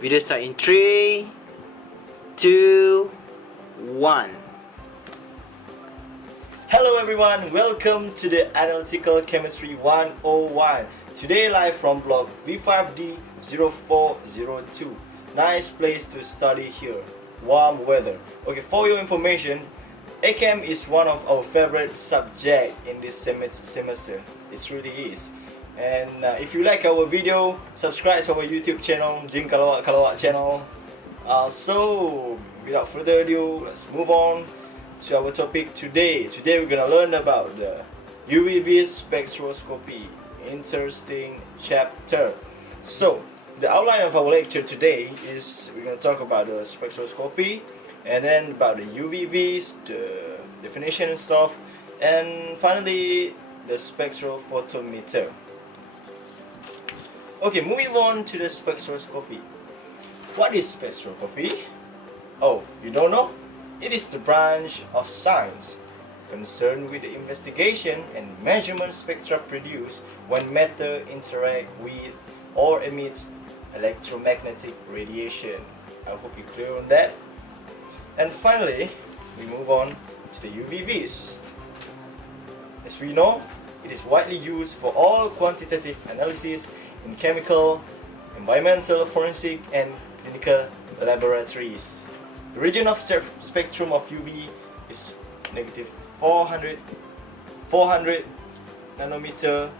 Video start in 3, 2, 1. Hello everyone, welcome to the Analytical Chemistry 101. Today live from block V5D0402. Nice place to study here. Warm weather. Okay, for your information, Achem is one of our favorite subject in this semester. It really is. And if you like our video, subscribe to our YouTube channel, Jing Kalawak channel. So without further ado, let's move on to our topic today. Today we're gonna learn about the UV spectroscopy. Interesting chapter. So the outline of our lecture today is we're gonna talk about the spectroscopy, and then about the UVBs, the definition and stuff, and finally the spectrophotometer. Okay, moving on to the spectroscopy. What is spectroscopy? Oh, you don't know? It is the branch of science concerned with the investigation and measurement spectra produced when matter interact with or emits electromagnetic radiation. I hope you're clear on that. And finally, we move on to the UVBs. As we know, it is widely used for all quantitative analysis in chemical, environmental, forensic, and clinical laboratories. The region of spectrum of UV is negative 400 nanometer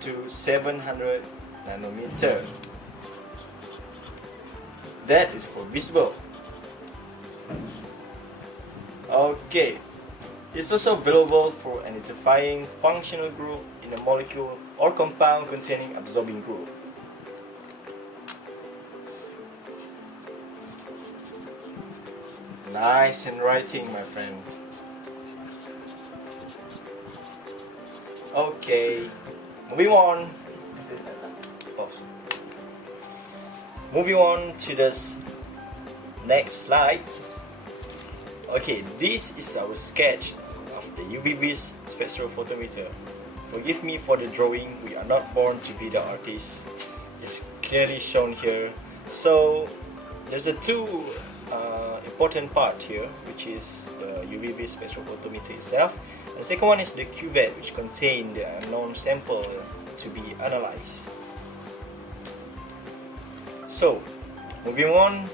to 700 nanometer. That is for visible. Okay. It's also available for identifying functional group in a molecule or compound containing absorbing group. Nice handwriting, my friend. Okay, moving on. Moving on to this next slide. Okay, this is our sketch of the UVB's spectrophotometer. Forgive me for the drawing, we are not born to be the artists. It's clearly shown here. So there's a two important part here, which is the UVB spectrophotometer itself. The second one is the cuvette, which contains the unknown sample to be analyzed. So moving on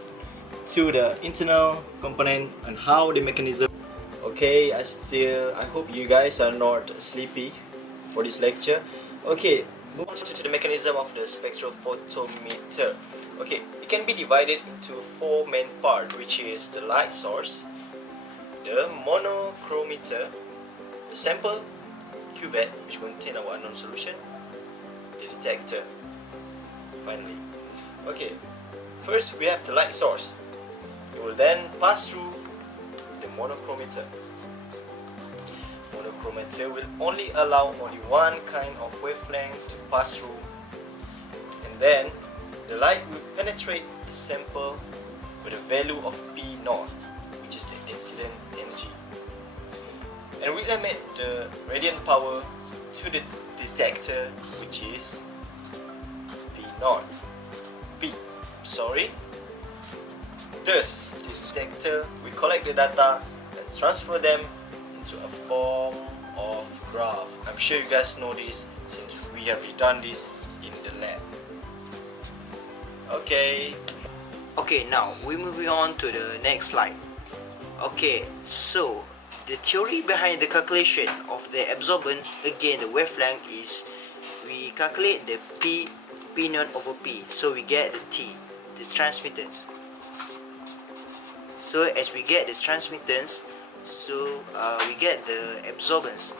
to the internal component and how the mechanism. Okay, I hope you guys are not sleepy for this lecture. Okay, move on to the mechanism of the spectrophotometer. Okay, it can be divided into four main parts, which is the light source, the monochrometer, the sample cuvette, which contains our unknown solution, the detector. Finally, okay, first we have the light source. It will then pass through the monochrometer. Monochrometer will only allow only one kind of wavelength to pass through, and then the light will penetrate the sample with a value of P0, which is the incident energy, and will emit the radiant power to the detector, which is P0. Thus, this detector will collect the data and transfer them into a form of graph. I'm sure you guys know this since we have done this in the lab. Okay, now we're moving on to the next slide. Okay, so the theory behind the calculation of the absorbance, again the wavelength, is we calculate the P0 over P, so we get the T, the transmittance. So as we get the transmittance, so we get the absorbance.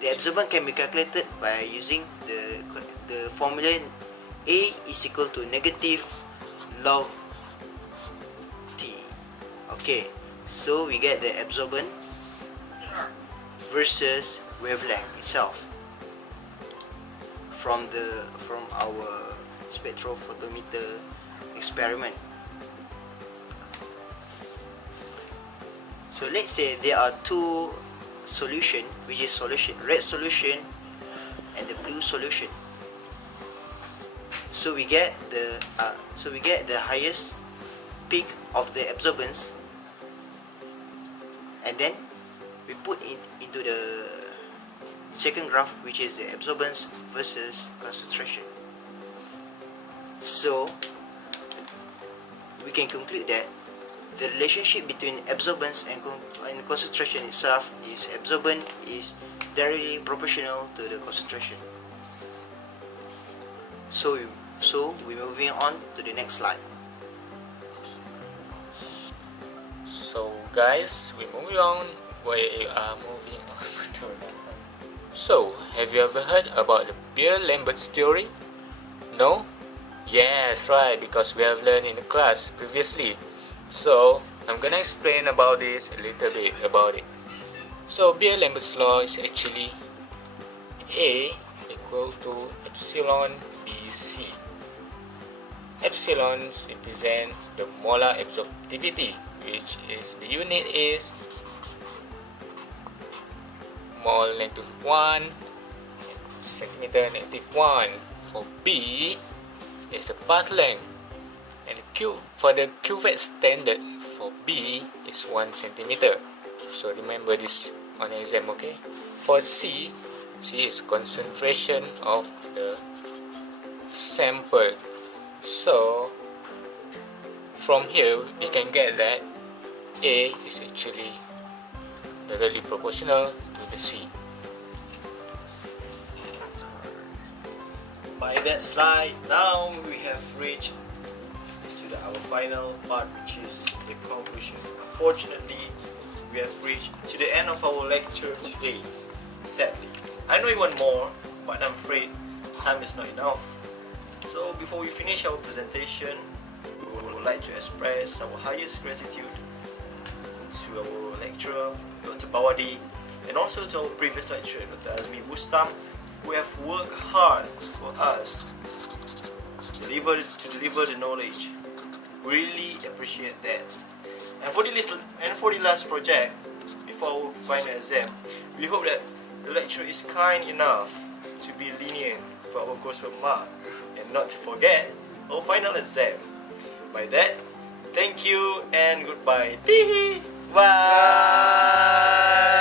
The absorbance can be calculated by using the formula A is equal to negative log T. Okay, so we get the absorbance versus wavelength itself from our spectrophotometer experiment. So let's say there are two solution, which is red solution and the blue solution. So we get the highest peak of the absorbance, and then we put it into the second graph, which is the absorbance versus concentration. So we can conclude that the relationship between absorbance and concentration itself is absorbance is directly proportional to the concentration. So we're moving on to the next slide. So guys, we moving on. We are moving on to. So, have you ever heard about the Beer-Lambert's theory? No? Yes, right, because we have learned in the class previously. So, I'm gonna explain about this a little bit about it. So, Beer-Lambert's law is actually A equal to epsilon BC. Epsilon represents the molar absorptivity, which is the unit is mole negative 1 centimeter negative 1. For B is the path length, and for the cuvette standard for B is 1 centimeter. So remember this on exam, okay? For C is concentration of the sample. So from here we can get that A is actually directly proportional to the C. By that slide, now we have reached to our final part, which is the conclusion. Unfortunately, we have reached to the end of our lecture today. Sadly, I know you want more, but I'm afraid time is not enough. So before we finish our presentation, we would like to express our highest gratitude to our lecturer, Dr. Bawadi, and also to our previous lecturer, Dr. Azmi Bustam, who have worked hard for us to deliver the knowledge. We really appreciate that. And for the last project, before our final exam, we hope that the lecturer is kind enough to be lenient for our coursework mark, and not to forget our final exam. By that, thank you and goodbye. Bye.